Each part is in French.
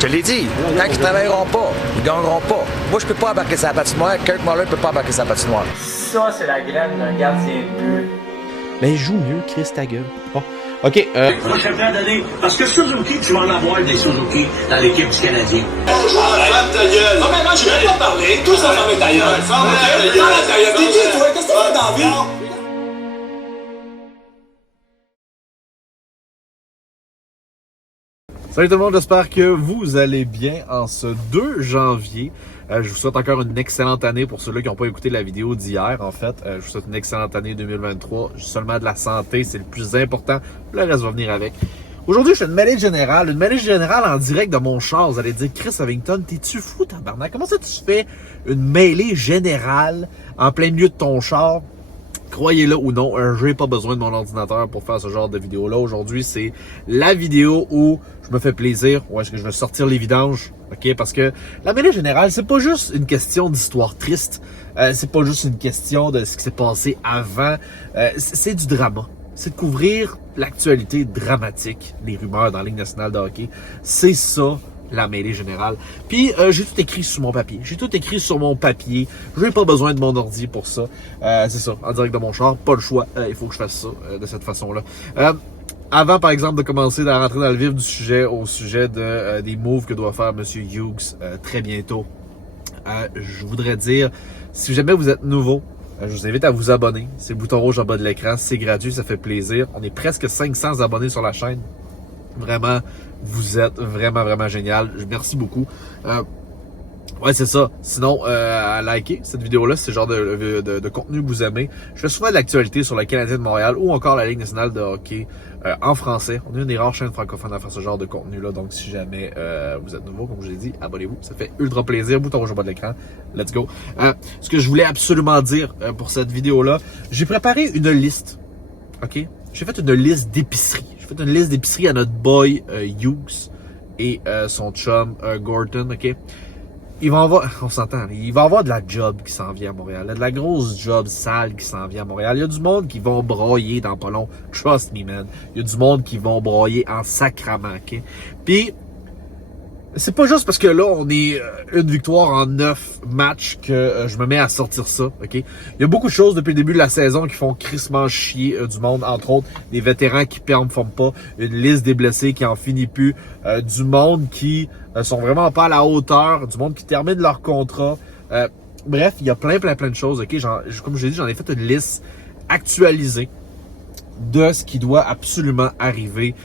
te l'ai dit, tant qu'ils ne travailleront pas, ils ne gagneront pas. Moi, je peux pas embarquer sa patinoire, Kirk Muller ne peut pas embarquer sa patinoire. Ça, c'est la graine d'un gardien de but. Mais joue mieux, Chris, ta gueule. Bon, OK. Prochain plan d'année, parce que Suzuki, tu vas en avoir des Suzuki dans l'équipe du Canadien. Ferme ta gueule! Non, mais moi, je vais pas parler. Tout ça, ferme ta gueule! Ferme ta gueule! T'es qui, toi? Qu'est-ce que tu fais dans la vie? Salut tout le monde, j'espère que vous allez bien en ce 2 janvier. Je vous souhaite encore une excellente année pour ceux-là qui n'ont pas écouté la vidéo d'hier. En fait, je vous souhaite une excellente année 2023. Seulement de la santé, c'est le plus important. Le reste va venir avec. Aujourd'hui, je fais une mêlée générale en direct de mon char. Vous allez dire, Chris Havington, t'es-tu fou, tabarnak? Comment ça tu fais une mêlée générale en plein milieu de ton char? Croyez-le ou non, j'ai pas besoin de mon ordinateur pour faire ce genre de vidéo-là. Aujourd'hui, c'est la vidéo où je me fais plaisir, où est-ce que je vais sortir les vidanges, ok? Parce que la mêlée générale, c'est pas juste une question d'histoire triste, c'est pas juste une question de ce qui s'est passé avant, c'est du drama. C'est de couvrir l'actualité dramatique des rumeurs dans la Ligue nationale de hockey. C'est ça, la mêlée générale. Puis j'ai tout écrit sur mon papier. Je n'ai pas besoin de mon ordi pour ça. C'est ça, en direct de mon char, pas le choix. Il faut que je fasse ça de cette façon-là. Avant, par exemple, de commencer à rentrer dans le vif du sujet, au sujet des moves que doit faire M. Hughes très bientôt, je voudrais dire, si jamais vous êtes nouveau, je vous invite à vous abonner. C'est le bouton rouge en bas de l'écran. C'est gratuit, ça fait plaisir. On est presque 500 abonnés sur la chaîne. Vraiment, vous êtes vraiment génial. Merci beaucoup. Ouais, c'est ça. Sinon, à liker cette vidéo-là, c'est le genre de contenu que vous aimez. Je fais souvent de l'actualité sur le Canadien de Montréal ou encore la Ligue nationale de hockey en français. On est une des rares chaînes francophones à faire ce genre de contenu-là. Donc, si jamais vous êtes nouveau, comme je l'ai dit, abonnez-vous. Ça fait ultra plaisir. Bouton rouge au bas de l'écran. Let's go. Ce que je voulais absolument dire pour cette vidéo-là, j'ai préparé une liste. OK? J'ai fait une liste d'épicerie. J'ai fait une liste d'épicerie à notre boy Hughes et son chum Gorton, OK? Il va avoir, on s'entend, il va avoir de la job qui s'en vient à Montréal. Il y a de la grosse job sale qui s'en vient à Montréal. Il y a du monde qui vont broyer dans pas long. Trust me, man. Il y a du monde qui vont broyer en sacrament, OK? Puis, c'est pas juste parce que là, on est une victoire en 9 matchs que je me mets à sortir ça, OK? Il y a beaucoup de choses depuis le début de la saison qui font crissement chier du monde, entre autres des vétérans qui performent pas, une liste des blessés qui en finit plus, du monde qui sont vraiment pas à la hauteur, du monde qui termine leur contrat. Bref, il y a plein de choses, OK? Comme je l'ai dit, j'en ai fait une liste actualisée de ce qui doit absolument arriver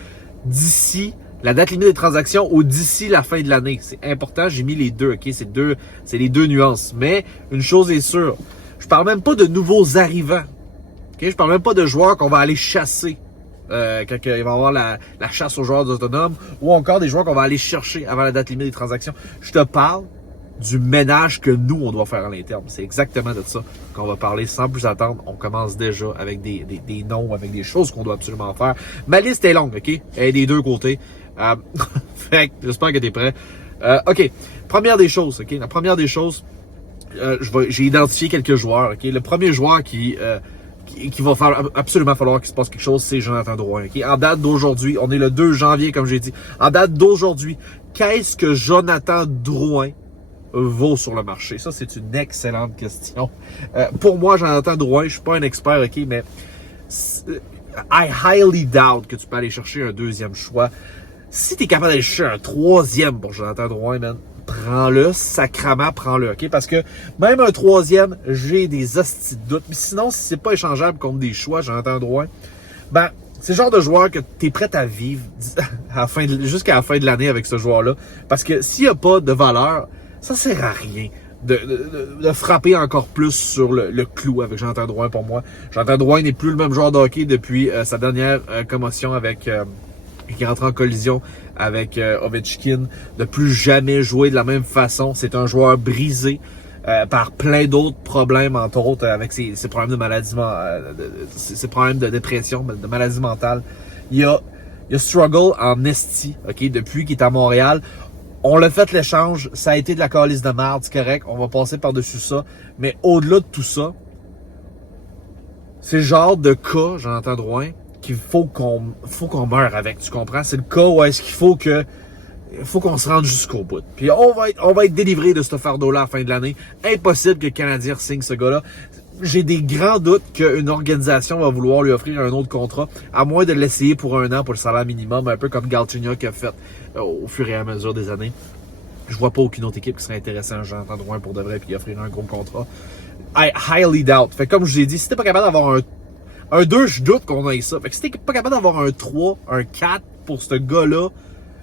d'ici la date limite des transactions ou d'ici la fin de l'année. C'est important, j'ai mis les deux, OK? C'est les deux nuances. Mais une chose est sûre, je parle même pas de nouveaux arrivants. OK? Je parle même pas de joueurs qu'on va aller chasser quand il va y avoir la chasse aux joueurs autonomes ou encore des joueurs qu'on va aller chercher avant la date limite des transactions. Je te parle du ménage que nous, on doit faire à l'interne. C'est exactement de ça qu'on va parler sans plus attendre. On commence déjà avec des noms, avec des choses qu'on doit absolument faire. Ma liste est longue, OK? Elle est des deux côtés. Fait que j'espère que t'es prêt. OK. Première des choses, OK? La première des choses, j'ai identifié quelques joueurs, OK? Le premier joueur qui va absolument falloir qu'il se passe quelque chose, c'est Jonathan Drouin, OK? En date d'aujourd'hui, on est le 2 janvier, comme j'ai dit. En date d'aujourd'hui, qu'est-ce que Jonathan Drouin vaut sur le marché? Ça, c'est une excellente question. Pour moi, Jonathan Drouin, je suis pas un expert, OK? Mais I highly doubt que tu peux aller chercher un deuxième choix. Si tu es capable d'aller chercher un troisième pour Jonathan Drouin, man, prends-le, sacrament, prends-le, OK? Parce que même un troisième, j'ai des hosties de doutes. Mais sinon, si c'est pas échangeable contre des choix, Jonathan Drouin, ben, c'est le genre de joueur que tu es prêt à vivre jusqu'à la fin de l'année avec ce joueur-là. Parce que s'il n'y a pas de valeur, ça sert à rien de frapper encore plus sur le clou avec Jonathan Drouin pour moi. Jonathan Drouin n'est plus le même joueur de hockey depuis sa dernière commotion avec... qui rentre en collision avec Ovechkin, de plus jamais jouer de la même façon. C'est un joueur brisé par plein d'autres problèmes, entre autres avec ses problèmes de maladie, ses problèmes de dépression, de maladie mentale. Il a struggle en esti, OK, depuis qu'il est à Montréal. On l'a fait l'échange, ça a été de la calice de merde, c'est correct, on va passer par-dessus ça. Mais au-delà de tout ça, c'est le genre de cas, Jonathan Drouin, qu'il faut qu'on meure avec, tu comprends? C'est le cas où est-ce qu'il faut que il faut qu'on se rende jusqu'au bout. Puis on va être délivré de ce fardeau-là à la fin de l'année. Impossible que le Canadien signe ce gars-là. J'ai des grands doutes qu'une organisation va vouloir lui offrir un autre contrat, à moins de l'essayer pour 1 an pour le salaire minimum, un peu comme Galchenyuk a fait au fur et à mesure des années. Je vois pas aucune autre équipe qui serait intéressée à Jonathan Drouin pour de vrai puis offrir un gros contrat. I highly doubt. Fait comme je vous ai dit, si t'es pas capable d'avoir un 2, je doute qu'on ait ça. Fait que si t'es pas capable d'avoir un 3, un 4 pour ce gars-là,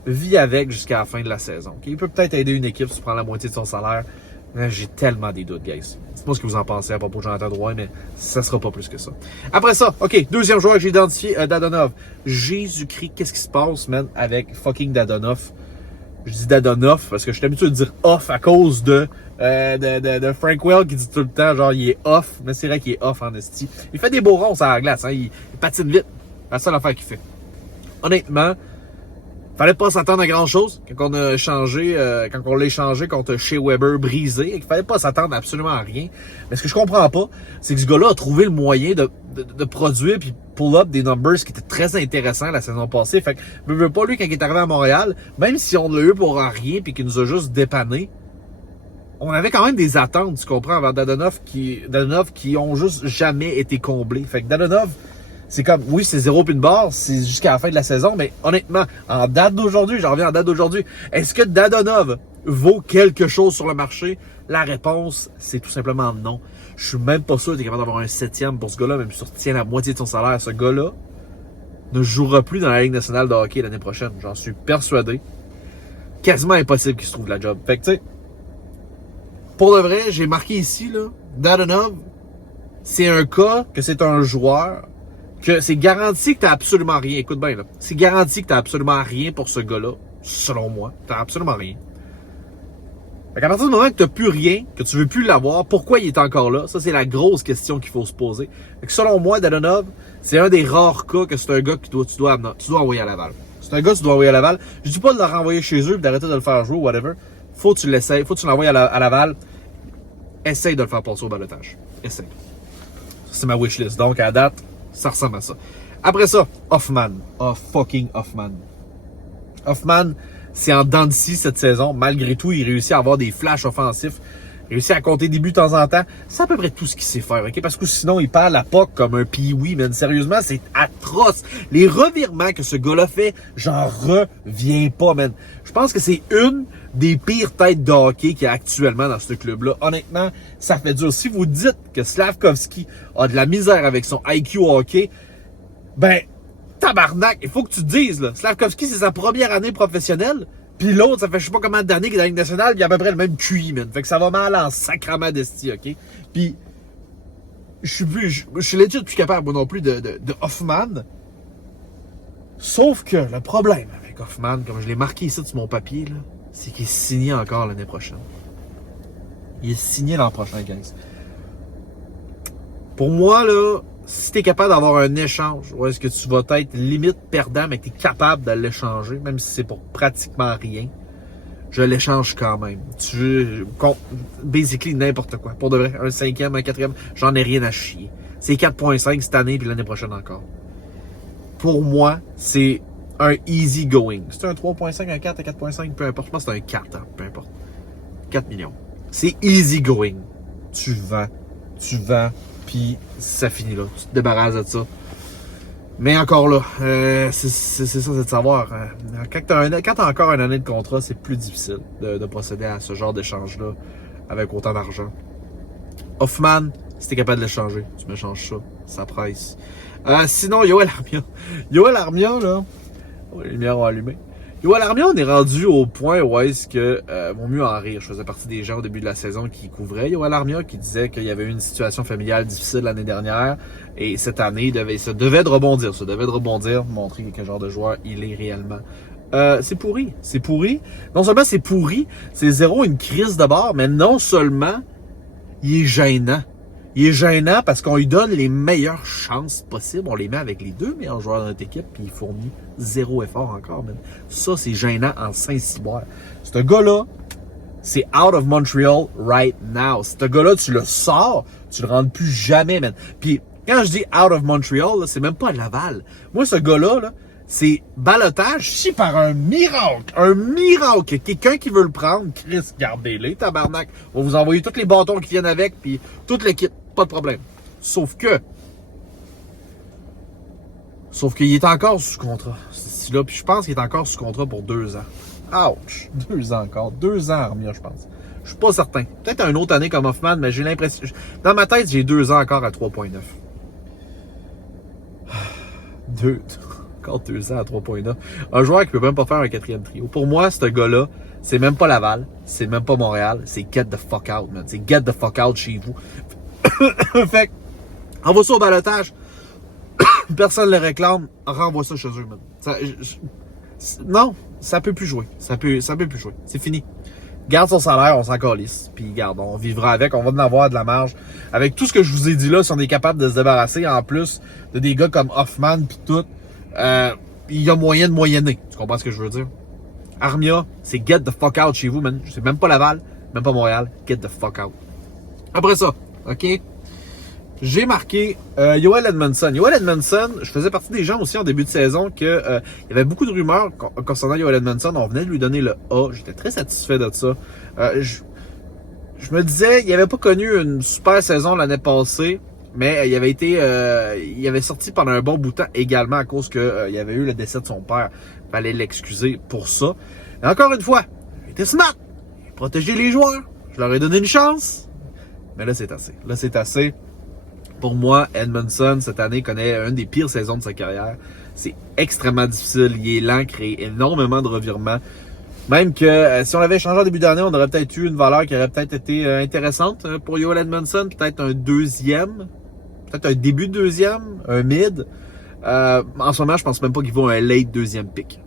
vis avec jusqu'à la fin de la saison. Okay? Il peut peut-être aider une équipe si tu prends la moitié de son salaire. J'ai tellement des doutes, guys. Dites-moi ce que vous en pensez à propos de Jonathan Drouin, mais ça sera pas plus que ça. Après ça, OK, deuxième joueur que j'ai identifié, Dadonov. Jésus-Christ, qu'est-ce qui se passe, man, avec fucking Dadonov? Je dis Dadonov parce que je suis habitué de dire off à cause de Frank Well qui dit tout le temps, genre, il est off. Mais c'est vrai qu'il est off en esti. Il fait des beaux ronds sur la glace, hein. Il patine vite. C'est la seule affaire qu'il fait. Honnêtement, fallait pas s'attendre à grand chose quand on a changé, quand on l'a échangé contre Shea Weber brisé. Il fallait pas s'attendre absolument à rien. Mais ce que je comprends pas, c'est que ce gars-là a trouvé le moyen de produire puis pull up des numbers qui étaient très intéressants la saison passée. Fait que, veux pas lui quand il est arrivé à Montréal, même si on l'a eu pour rien puis qu'il nous a juste dépanné, on avait quand même des attentes, tu comprends, envers Dadonov qui ont juste jamais été comblées. Fait que Dadonov, c'est comme, oui, c'est 0 puis une barre, c'est jusqu'à la fin de la saison, mais honnêtement, en date d'aujourd'hui, j'en reviens en date d'aujourd'hui, est-ce que Dadonov vaut quelque chose sur le marché? La réponse, c'est tout simplement non. Je suis même pas sûr que tu es capable d'avoir un 7e pour ce gars-là, même si tu retiens la moitié de son salaire. Ce gars-là ne jouera plus dans la Ligue nationale de hockey l'année prochaine. J'en suis persuadé. Quasiment impossible qu'il se trouve la job. Fait que, tu sais, pour de vrai, j'ai marqué ici, là, Dadonov, c'est un cas que c'est un joueur que c'est garanti que t'as absolument rien. Écoute bien, là. C'est garanti que t'as absolument rien pour ce gars-là. Selon moi. T'as absolument rien. Fait qu'à partir du moment que t'as plus rien, que tu veux plus l'avoir, pourquoi il est encore là? Ça, c'est la grosse question qu'il faut se poser. Fait que selon moi, Dadonov, c'est un des rares cas que c'est un gars que tu dois envoyer à Laval. C'est un gars que tu dois envoyer à Laval. Je dis pas de le renvoyer chez eux et d'arrêter de le faire jouer ou whatever. Faut que tu l'essayes. Faut que tu l'envoies à Laval. Essaye de le faire passer au balotage. Essaye. C'est ma wishlist. Donc, à la date, ça ressemble à ça. Après ça, Hoffman. Oh, fucking Hoffman. Hoffman, c'est en dents de scie cette saison. Malgré tout, il réussit à avoir des flashs offensifs. Il réussit à compter des buts de temps en temps. C'est à peu près tout ce qu'il sait faire, OK? Parce que sinon, il perd la POC comme un pee-wee, man. Sérieusement, c'est atroce. Les revirements que ce gars-là fait, j'en reviens pas, man. Je pense que c'est une des pires têtes de hockey qu'il y a actuellement dans ce club-là. Honnêtement, ça fait dur. Si vous dites que Slavkovski a de la misère avec son IQ hockey, ben, tabarnak, il faut que tu te dises, là. Slavkovski, c'est sa première année professionnelle. Puis l'autre, ça fait je sais pas combien d'années qu'il est dans la Ligue nationale, puis il a à peu près le même QI, man. Fait que ça va mal en sacrament d'esti, OK? Puis, je suis legit plus capable, moi non plus, de Hoffman. Sauf que le problème avec Hoffman, comme je l'ai marqué ici sur mon papier, là, c'est qu'il est signé encore l'année prochaine. Il est signé l'an prochain, guys. Pour moi, là, si t'es capable d'avoir un échange, ou est-ce que tu vas être limite perdant, mais que t'es capable de l'échanger, même si c'est pour pratiquement rien, je l'échange quand même. Tu veux, basically n'importe quoi. Pour de vrai, un 5e, un 4e, j'en ai rien à chier. C'est 4.5 cette année, puis l'année prochaine encore. Pour moi, c'est un easy going. C'est un 3.5, un 4, un 4.5, peu importe. Je pense que c'est un 4, hein, peu importe. 4 millions. C'est easy going. Tu vends, puis ça finit là. Tu te débarrasses de ça. Mais encore là, c'est ça, c'est de savoir. Quand t'as encore une année de contrat, c'est plus difficile de procéder à ce genre d'échange-là avec autant d'argent. Hoffman, si t'es capable de l'échanger, tu m'échanges ça. Ça presse. Sinon, Yoel Armia. Yoel Armia, là. Les lumières ont allumé. Yoel Armia, on est rendu au point où est-ce que, mon mieux en rire, je faisais partie des gens au début de la saison qui couvraient Yoel Armia, qui disait qu'il y avait eu une situation familiale difficile l'année dernière, et cette année, ça devait de rebondir, montrer quel genre de joueur il est réellement. C'est pourri. Non seulement c'est pourri, c'est zéro une crise de bord, mais non seulement, il est gênant. Il est gênant parce qu'on lui donne les meilleures chances possibles. On les met avec les deux meilleurs joueurs de notre équipe, puis il fournit zéro effort encore, man. Ça, c'est gênant en Saint-Cyboire. Ce gars-là, c'est out of Montreal right now. Ce gars-là, tu le sors, tu le rentres plus jamais, man. Puis, quand je dis out of Montreal, là, c'est même pas à Laval. Moi, ce gars-là, là, C'est balotage si par un miracle, quelqu'un qui veut le prendre, Chris, gardez-les, tabarnak. On va vous envoyer tous les bâtons qui viennent avec, puis tout le kit, pas de problème. Sauf qu'il est encore sous contrat. C'est là, puis je pense qu'il est encore sous contrat pour 2 ans. Ouch! 2 ans encore. 2 ans, Armia, je pense. Je suis pas certain. Peut-être une autre année comme Hoffman, mais j'ai l'impression... Dans ma tête, j'ai 2 ans encore à 3.9. Encore 2 ans à 3.9. Un joueur qui peut même pas faire un 4e trio. Pour moi, ce gars-là, c'est même pas Laval, c'est même pas Montréal, c'est get the fuck out, man. C'est get the fuck out chez vous. Fait que, envoie ça au balotage. Personne ne le réclame, renvoie ça chez eux, man. Non, ça peut plus jouer. Ça peut plus jouer. C'est fini. Garde son salaire, on s'en calisse. Puis garde, on vivra avec, on va en avoir de la marge. Avec tout ce que je vous ai dit là, si on est capable de se débarrasser, en plus de des gars comme Hoffman pis tout, il y a moyen de moyenner. Tu comprends ce que je veux dire? Armia, c'est get the fuck out chez vous, man. C'est même pas Laval, même pas Montréal. Get the fuck out. Après ça, OK? J'ai marqué Joel Edmondson. Joel Edmondson, je faisais partie des gens aussi en début de saison que il y avait beaucoup de rumeurs concernant Joel Edmondson. On venait de lui donner le A. J'étais très satisfait de ça. Je me disais, il avait pas connu une super saison l'année passée, mais il avait sorti pendant un bon bout de temps également à cause que il y avait eu le décès de son père. Fallait l'excuser pour ça. Et encore une fois, il était smart. Il protégeait les joueurs. Je leur ai donné une chance. Mais là, c'est assez. Là, c'est assez. Pour moi, Edmondson, cette année, connaît une des pires saisons de sa carrière. C'est extrêmement difficile. Il est lent, crée énormément de revirements. Même que si on l'avait échangé en début d'année, on aurait peut-être eu une valeur qui aurait peut-être été intéressante pour Joel Edmondson. Peut-être un 2e. Peut-être un début de 2e. Un mid. En ce moment, je pense même pas qu'il vaut un late 2e pick.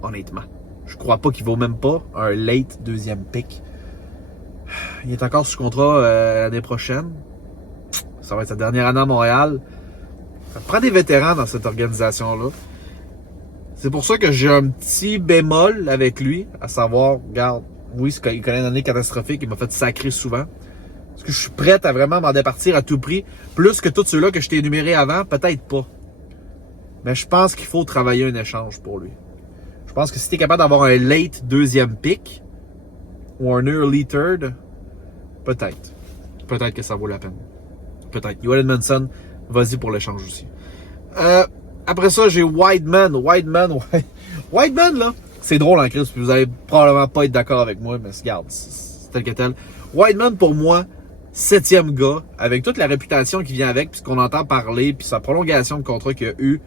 Honnêtement. Je crois pas qu'il vaut même pas un late 2e pick. Il est encore sous contrat l'année prochaine. Ça va être sa dernière année à Montréal. Ça prend des vétérans dans cette organisation-là. C'est pour ça que j'ai un petit bémol avec lui, à savoir, regarde, oui, il connaît une année catastrophique, il m'a fait sacrer souvent. Est-ce que je suis prêt à vraiment m'en départir à tout prix? Plus que tous ceux-là que je t'ai énumérés avant? Peut-être pas. Mais je pense qu'il faut travailler un échange pour lui. Je pense que si tu es capable d'avoir un late 2e pick, ou un early third, peut-être. Peut-être que ça vaut la peine. Peut-être. Joel Edmondson, vas-y pour l'échange aussi. Après ça, j'ai Wideman. Wideman, là, c'est drôle en Chris, puis vous allez probablement pas être d'accord avec moi, mais regarde, c'est tel que tel. Wideman, pour moi, 7e gars, avec toute la réputation qui vient avec, puis ce qu'on entend parler, puis sa prolongation de contrat qu'il a eu.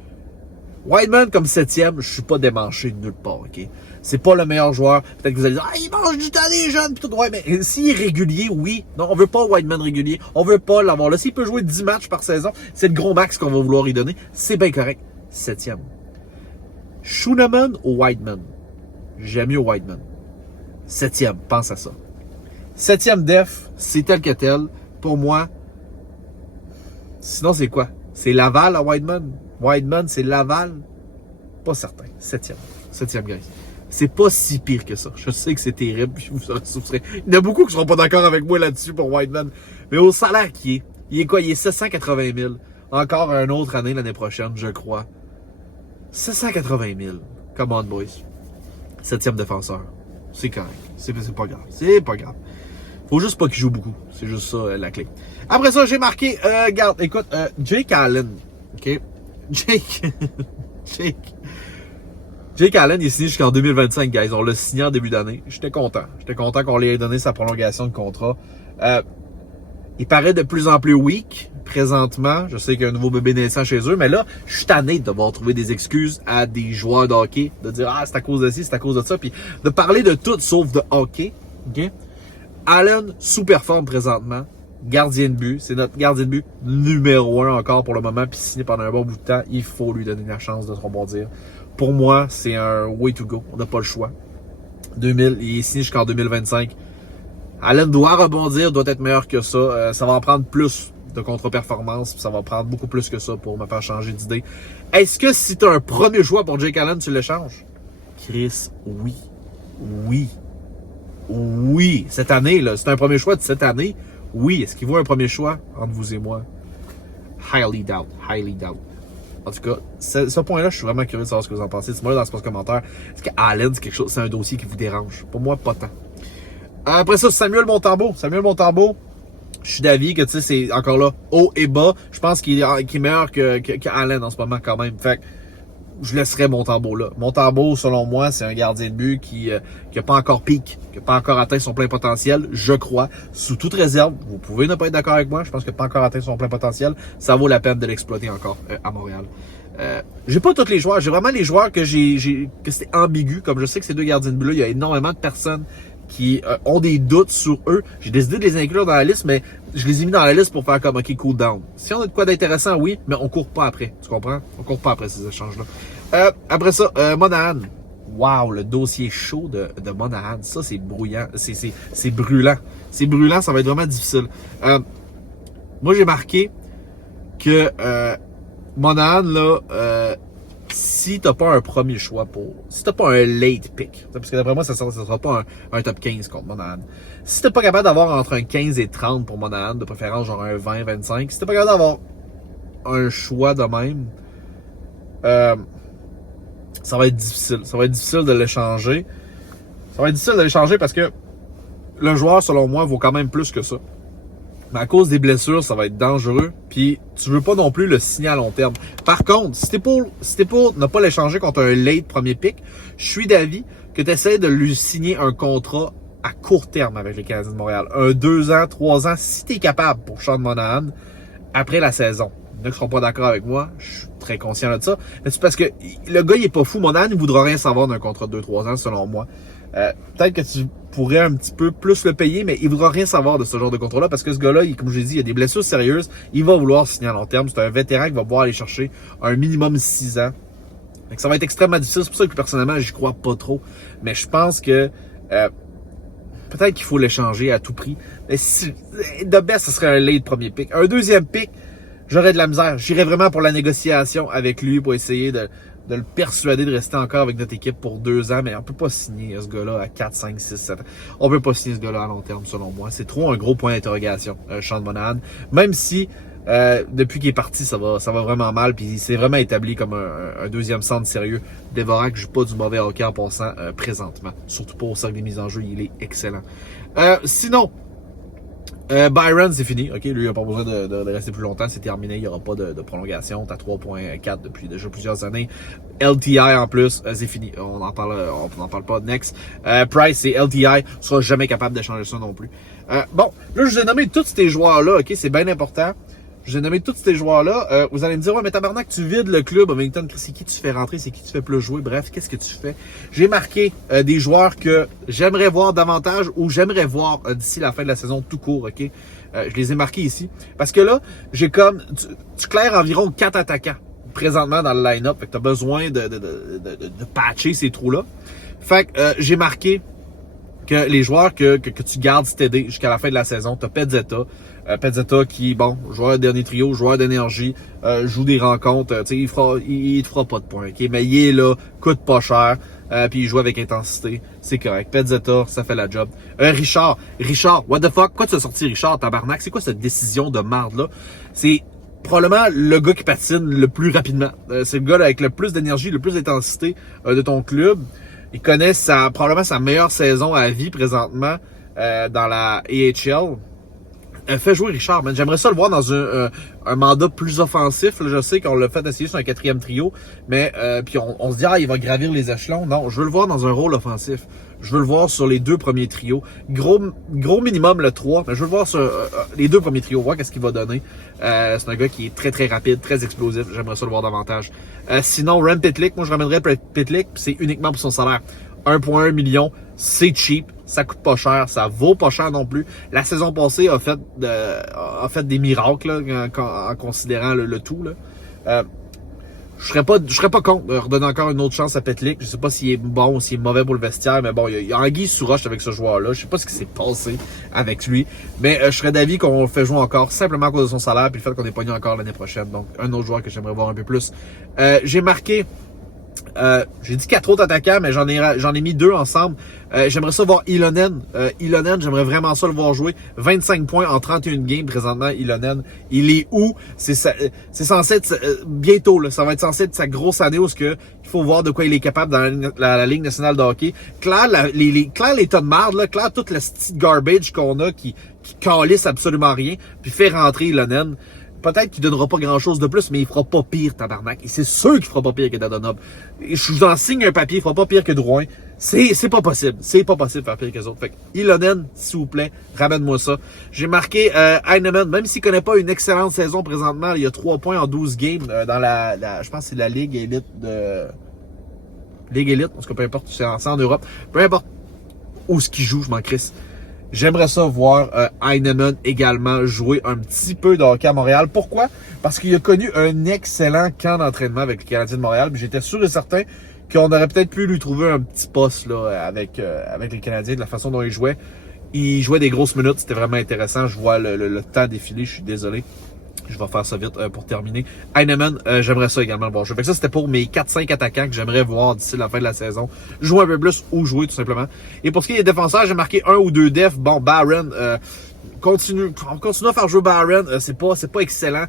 Wideman comme 7e, je suis pas démanché de nulle part, OK? C'est pas le meilleur joueur. Peut-être que vous allez dire, il mange du temps les jeunes, pis tout. Ouais, mais s'il est régulier, oui. Non, on veut pas Wideman régulier. On veut pas l'avoir là. S'il peut jouer 10 matchs par saison, c'est le gros max qu'on va vouloir y donner. C'est bien correct. 7e. Schooneman ou Wideman? J'aime mieux Wideman. 7e, pense à ça. 7e def, c'est tel que tel. Pour moi. Sinon, c'est quoi? C'est Laval à Wideman? Wideman, c'est Laval? Pas certain. 7e. 7e, guys. C'est pas si pire que ça. Je sais que c'est terrible. Puis vous souffrez. Il y en a beaucoup qui seront pas d'accord avec moi là-dessus pour Wideman. Mais au salaire qu'il est, il est quoi? Il est 780 000. Encore une autre année l'année prochaine, je crois. 780 000. Come on, boys. 7e défenseur. C'est correct. C'est pas grave. C'est pas grave. Faut juste pas qu'il joue beaucoup. C'est juste ça, la clé. Après ça, j'ai marqué, regarde, écoute, Jake Allen. OK? Jake Allen, il est signé jusqu'en 2025, guys. On l'a signé en début d'année. J'étais content. J'étais content qu'on lui ait donné sa prolongation de contrat. Il paraît de plus en plus weak, présentement. Je sais qu'il y a un nouveau bébé naissant chez eux, mais là, je suis tanné de devoir trouver des excuses à des joueurs de hockey, de dire, ah, c'est à cause de ci, c'est à cause de ça, puis de parler de tout sauf de hockey. OK? Allen sous-performe présentement. Gardien de but. C'est notre gardien de but numéro 1 encore pour le moment, puis signé pendant un bon bout de temps. Il faut lui donner la chance de se rebondir. Pour moi, c'est un way to go. On n'a pas le choix. Il est signé jusqu'en 2025. Allen doit rebondir, doit être meilleur que ça. Ça va en prendre plus de contre-performance. Ça va prendre beaucoup plus que ça pour me faire changer d'idée. Est-ce que si tu as un premier choix pour Jake Allen, tu l'échanges? Chris, oui. Oui. Oui. Cette année, là, c'est un premier choix de cette année. Oui. Est-ce qu'il vaut un premier choix entre vous et moi? Highly doubt. Highly doubt. En tout cas, ce point-là, je suis vraiment curieux de savoir ce que vous en pensez. Dites-moi dans l'espace commentaire. Est-ce qu'Allen, c'est quelque chose, c'est un dossier qui vous dérange? Pour moi, pas tant. Après ça, Samuel Montembeault. Samuel Montembeault, je suis d'avis que, tu sais, c'est encore là, haut et bas. Je pense qu'il est meilleur que Allen en ce moment, quand même. Fait que, je laisserais Montembeault là. Montembeault, selon moi, c'est un gardien de but qui a pas encore peak, qui a pas encore atteint son plein potentiel, je crois. Sous toute réserve, vous pouvez ne pas être d'accord avec moi, je pense qu'il n'a pas encore atteint son plein potentiel. Ça vaut la peine de l'exploiter encore à Montréal. J'ai pas tous les joueurs, j'ai vraiment les joueurs que que c'est ambigu. Comme je sais que ces deux gardiens de but là, il y a énormément de personnes qui ont des doutes sur eux. J'ai décidé de les inclure dans la liste, mais je les ai mis dans la liste pour faire comme, OK, cool down. Si on a de quoi d'intéressant, oui, mais on court pas après. Tu comprends? On court pas après ces échanges-là. Après ça, Monahan. Wow, le dossier chaud de Monahan. Ça, c'est brouillant. C'est brûlant. C'est brûlant, ça va être vraiment difficile. Moi, j'ai marqué que Monahan, là, si t'as pas un premier choix si t'as pas un late pick, parce que d'après moi, ça sera pas un top 15 contre Monahan. Si t'es pas capable d'avoir entre un 15 et 30 pour Monahan, de préférence genre un 20, 25, si t'es pas capable d'avoir un choix de même, ça va être difficile. Ça va être difficile de l'échanger. Ça va être difficile de l'échanger parce que le joueur, selon moi, vaut quand même plus que ça. Mais à cause des blessures, ça va être dangereux. Puis tu veux pas non plus le signer à long terme. Par contre, si t'es pour ne pas l'échanger contre un late premier pick, je suis d'avis que tu essaies de lui signer un contrat à court terme avec les Canadiens de Montréal. Un 2 ans, 3 ans, si t'es capable pour Sean Monahan après la saison. Il y en a qui seront pas d'accord avec moi, je suis très conscient de ça. Mais c'est parce que le gars, il est pas fou. Monahan, il voudra rien savoir d'un contrat de 2-3 ans, selon moi. Peut-être que tu pourrais un petit peu plus le payer, mais il voudra rien savoir de ce genre de contrat-là parce que ce gars-là, comme je l'ai dit, il a des blessures sérieuses. Il va vouloir signer à long terme. C'est un vétéran qui va pouvoir aller chercher un minimum 6 ans. Donc, ça va être extrêmement difficile. C'est pour ça que personnellement, j'y crois pas trop. Mais je pense que peut-être qu'il faut l'échanger à tout prix. Mais si, de best, ce serait un late premier pick. Un deuxième pick, j'aurais de la misère. J'irais vraiment pour la négociation avec lui pour essayer de le persuader de rester encore avec notre équipe pour 2 ans, mais on peut pas signer ce gars-là à 4, 5, 6, 7 ans. On peut pas signer ce gars-là à long terme, selon moi. C'est trop un gros point d'interrogation, Sean Monahan. Même si, depuis qu'il est parti, ça va vraiment mal, puis il s'est vraiment établi comme un deuxième centre sérieux. Dvorak joue pas du mauvais hockey en passant présentement. Surtout pas au cercle des mises en jeu, il est excellent. Sinon, Byron, c'est fini. OK, lui, il n'a pas besoin de rester plus longtemps. C'est terminé. Il n'y aura pas de prolongation. T'as 3.4 depuis déjà plusieurs années. LTI en plus, c'est fini. On n'en parle pas. Next. Price, c'est LTI. Tu seras jamais capable d'échanger ça non plus. Bon, là, je vous ai nommé tous ces joueurs-là. OK, c'est bien important. Je vous ai nommé tous ces joueurs-là. Vous allez me dire, ouais, mais tabarnak, tu vides le club. Wellington, c'est qui tu fais rentrer? C'est qui tu fais plus jouer? Bref, qu'est-ce que tu fais? J'ai marqué des joueurs que j'aimerais voir davantage ou j'aimerais voir d'ici la fin de la saison tout court, OK? Je les ai marqués ici. Parce que là, j'ai comme... Tu claires environ 4 attaquants présentement dans le line-up. Fait que tu as besoin de patcher ces trous-là. Fait que j'ai marqué que les joueurs que tu gardes steady jusqu'à la fin de la saison, tu as Pezzetta. Pezzetta qui, bon, joueur de dernier trio, joueur d'énergie, joue des rencontres, tu sais, il te fera pas de points, OK? Mais il est là, coûte pas cher, puis il joue avec intensité, c'est correct. Pezzetta, ça fait la job. Richard, what the fuck? Pourquoi tu as sorti Richard, tabarnak? C'est quoi cette décision de marde-là? C'est probablement le gars qui patine le plus rapidement. C'est le gars avec le plus d'énergie, le plus d'intensité de ton club. Il connaît probablement sa meilleure saison à vie présentement dans la AHL. Fais jouer Richard, man. J'aimerais ça le voir dans un mandat plus offensif. Là, je sais qu'on l'a fait essayer sur un 4e trio, mais puis on se dit il va gravir les échelons. Non, je veux le voir dans un rôle offensif. Je veux le voir sur les 2 premiers trios. Gros minimum le 3, mais je veux le voir sur les 2 premiers trios, voir qu'est-ce qu'il va donner. C'est un gars qui est très très rapide, très explosif. J'aimerais ça le voir davantage. Sinon, Rem Pitlick, moi je ramènerais Pitlick, c'est uniquement pour son salaire. 1,1 million, c'est cheap, ça coûte pas cher, ça vaut pas cher non plus. La saison passée a fait des miracles là, en considérant le tout. Là. Je serais pas contre de redonner encore une autre chance à Pitlick. Je sais pas s'il est bon ou s'il est mauvais pour le vestiaire, mais bon, il y a anguille sous roche avec ce joueur-là. Je sais pas ce qui s'est passé avec lui, mais je serais d'avis qu'on le fait jouer encore simplement à cause de son salaire puis le fait qu'on est pogné encore l'année prochaine. Donc, un autre joueur que j'aimerais voir un peu plus. J'ai marqué J'ai dit 4 autres attaquants, mais j'en ai mis 2 ensemble. J'aimerais ça voir Ilonen. Ilonen, j'aimerais vraiment ça le voir jouer. 25 points en 31 games présentement, Ilonen. Il est où? C'est censé être bientôt, là. Ça va être censé être sa grosse année où il faut voir de quoi il est capable dans la Ligue nationale de hockey. Claire les tonnes de marde, là. Claire toute la petite garbage qu'on a qui calisse absolument rien. Puis fait rentrer Ilonen. Peut-être qu'il donnera pas grand-chose de plus, mais il fera pas pire, tabarnak. Et c'est sûr qu'il fera pas pire que Dadonov. Je vous en signe un papier, il fera pas pire que Drouin. C'est pas possible. C'est pas possible de faire pire que les autres. Fait que Ilonen, s'il vous plaît, ramène-moi ça. J'ai marqué Heinemann, même s'il connaît pas une excellente saison présentement, il y a 3 points en 12 games dans je pense que c'est la Ligue Élite de... Ligue Élite, parce que peu importe, c'est en Europe. Peu importe où ce qu'il joue, je m'en crisse. J'aimerais ça voir Heinemann également jouer un petit peu de hockey à Montréal. Pourquoi? Parce qu'il a connu un excellent camp d'entraînement avec le Canadien de Montréal. J'étais sûr et certain qu'on aurait peut-être pu lui trouver un petit poste là avec les Canadiens de la façon dont il jouait. Il jouait des grosses minutes, c'était vraiment intéressant. Je vois le temps défiler, je suis désolé. Je vais faire ça vite pour terminer. Heinemann, j'aimerais ça également le voir jouer. Fait que ça, c'était pour mes 4-5 attaquants que j'aimerais voir d'ici la fin de la saison. Jouer un peu plus ou jouer tout simplement. Et pour ce qui est des défenseurs, j'ai marqué 1 ou 2 defs. Bon, Barron, on continue à faire jouer Barron. C'est pas excellent.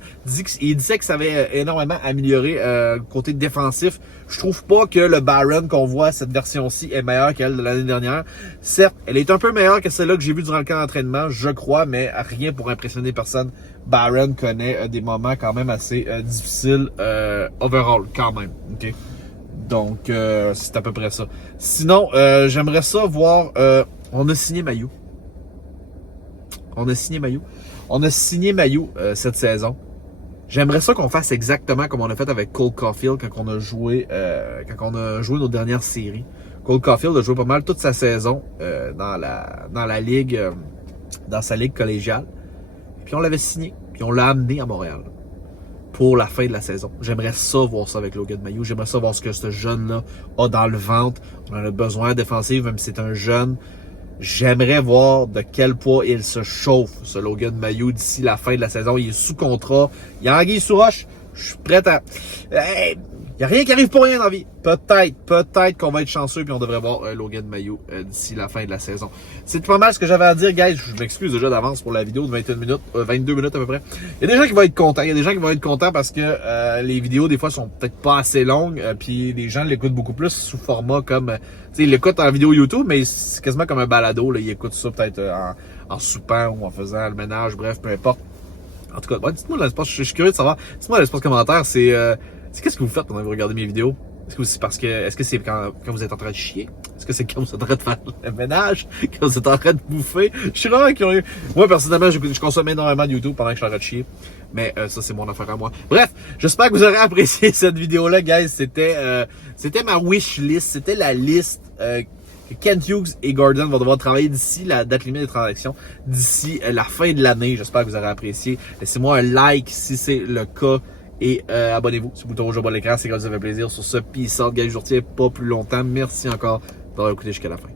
Il disait que ça avait énormément amélioré côté défensif. Je trouve pas que le Barron qu'on voit, cette version-ci, est meilleure qu'elle de l'année dernière. Certes, elle est un peu meilleure que celle-là que j'ai vue durant le camp d'entraînement, je crois, mais rien pour impressionner personne. Barron connaît des moments quand même assez difficiles overall, quand même. Okay? Donc, c'est à peu près ça. Sinon, j'aimerais ça voir... on a signé Mailloux. On a signé Mailloux cette saison. J'aimerais ça qu'on fasse exactement comme on a fait avec Cole Caulfield quand on a joué nos dernières séries. Cole Caulfield a joué pas mal toute sa saison dans la ligue, dans sa ligue collégiale. Puis on l'avait signé, puis on l'a amené à Montréal pour la fin de la saison. J'aimerais ça voir ça avec Logan Mailloux. J'aimerais ça voir ce que ce jeune-là a dans le ventre. On en a besoin défensif, même si c'est un jeune. J'aimerais voir de quel poids il se chauffe, ce Logan Mailloux, d'ici la fin de la saison. Il est sous contrat. Il y a anguille sous roche. Je suis prêt à... Hey, il n'y a rien qui arrive pour rien dans la vie. Peut-être qu'on va être chanceux puis on devrait voir Logan Mailloux d'ici la fin de la saison. C'est pas mal ce que j'avais à dire, guys. Je m'excuse déjà d'avance pour la vidéo de 21 minutes, 22 minutes à peu près. Il y a des gens qui vont être contents. Parce que les vidéos, des fois, sont peut-être pas assez longues. Puis les gens l'écoutent beaucoup plus sous format comme... tu sais, ils l'écoutent en vidéo YouTube, mais c'est quasiment comme un balado. Là. Ils écoutent ça peut-être en soupant ou en faisant le ménage, bref, peu importe. En tout cas, ouais, dites-moi dans l'espace, je suis curieux de savoir. Dites-moi dans l'espace commentaire, c'est qu'est-ce que vous faites pendant que vous regardez mes vidéos? Est-ce que c'est quand vous êtes en train de chier? Est-ce que c'est quand vous êtes en train de faire le ménage? Quand vous êtes en train de bouffer? Je suis vraiment curieux. Moi, personnellement, je consomme énormément de YouTube pendant que je suis en train de chier. Mais ça, c'est mon affaire à moi. Bref, j'espère que vous aurez apprécié cette vidéo-là, guys. C'était ma wish list. C'était la liste que Kent Hughes et Gordon vont devoir travailler d'ici la date limite des transactions, d'ici la fin de l'année. J'espère que vous aurez apprécié. Laissez-moi un like si c'est le cas. Et abonnez-vous si vous tombez au bas de l'écran, c'est quand ça fait plaisir. Sur ce, peace out, guys, je vous retiens pas plus longtemps. Merci encore d'avoir écouté jusqu'à la fin.